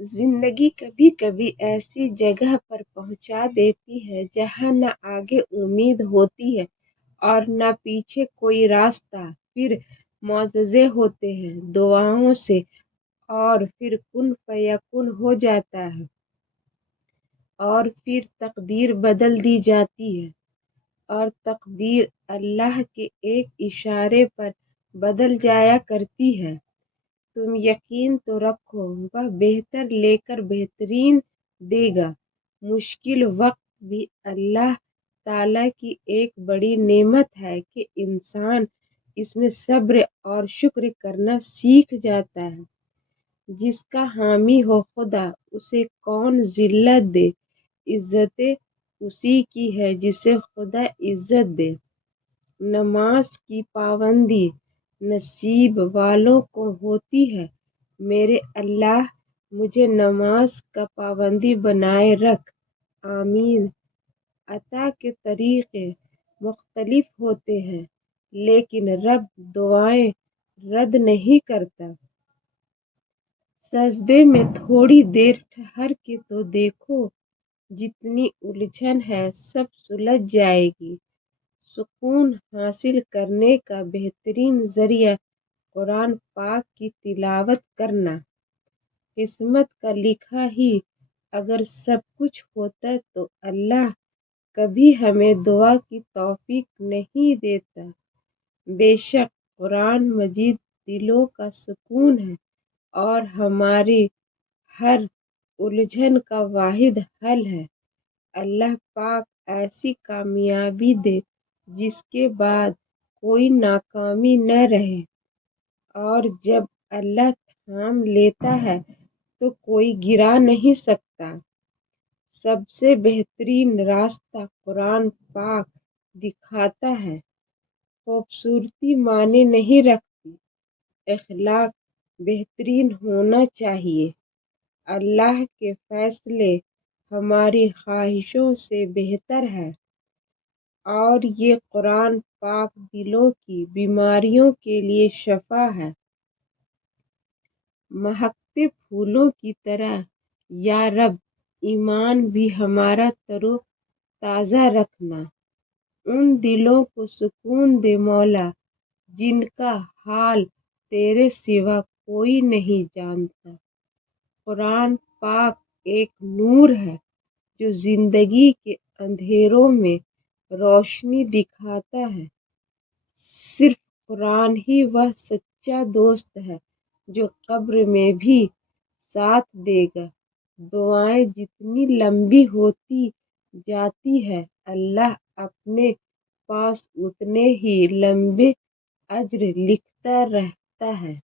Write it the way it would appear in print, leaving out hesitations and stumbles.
जिंदगी कभी कभी ऐसी जगह पर पहुंचा देती है जहां न आगे उम्मीद होती है और न पीछे कोई रास्ता। फिर मुआवजे होते हैं दुआओं से और फिर कुन फयकुन हो जाता है और फिर तकदीर बदल दी जाती है और तकदीर अल्लाह के एक इशारे पर बदल जाया करती है। तुम यकीन तो रखो वह बेहतर लेकर बेहतरीन देगा। मुश्किल वक्त भी अल्लाह ताला की एक बड़ी नेमत है कि इंसान इसमें सब्र और शुक्र करना सीख जाता है। जिसका हामी हो खुदा उसे कौन जिल्लत दे, इज्जत उसी की है जिसे खुदा इज्जत दे। नमाज की पाबंदी नसीब वालों को होती है। मेरे अल्लाह मुझे नमाज का पाबंदी बनाए रख, आमीन। अता के तरीके मुख्तलिफ होते हैं लेकिन रब दुआएं रद्द नहीं करता। सजदे में थोड़ी देर ठहर के तो देखो, जितनी उलझन है सब सुलझ जाएगी। सुकून हासिल करने का बेहतरीन जरिया कुरान पाक की तिलावत करना। किस्मत का लिखा ही अगर सब कुछ होता तो अल्लाह कभी हमें दुआ की तौफीक नहीं देता। बेशक कुरान मजीद दिलों का सुकून है और हमारी हर उलझन का वाहिद हल है। अल्लाह पाक ऐसी कामयाबी दे जिसके बाद कोई नाकामी न रहे, और जब अल्लाह थाम लेता है तो कोई गिरा नहीं सकता। सबसे बेहतरीन रास्ता कुरान पाक दिखाता है। खूबसूरती माने नहीं रखती, अखलाक बेहतरीन होना चाहिए। अल्लाह के फैसले हमारी ख्वाहिशों से बेहतर है और ये कुरान पाक दिलों की बीमारियों के लिए शफा है। महकते फूलों की तरह या रब ईमान भी हमारा तरो ताज़ा रखना। उन दिलों को सुकून दे मौला जिनका हाल तेरे सिवा कोई नहीं जानता। कुरान पाक एक नूर है जो जिंदगी के अंधेरों में रोशनी दिखाता है। सिर्फ कुरान ही वह सच्चा दोस्त है जो कब्र में भी साथ देगा। दुआएं जितनी लंबी होती जाती है अल्लाह अपने पास उतने ही लंबे अज्र लिखता रहता है।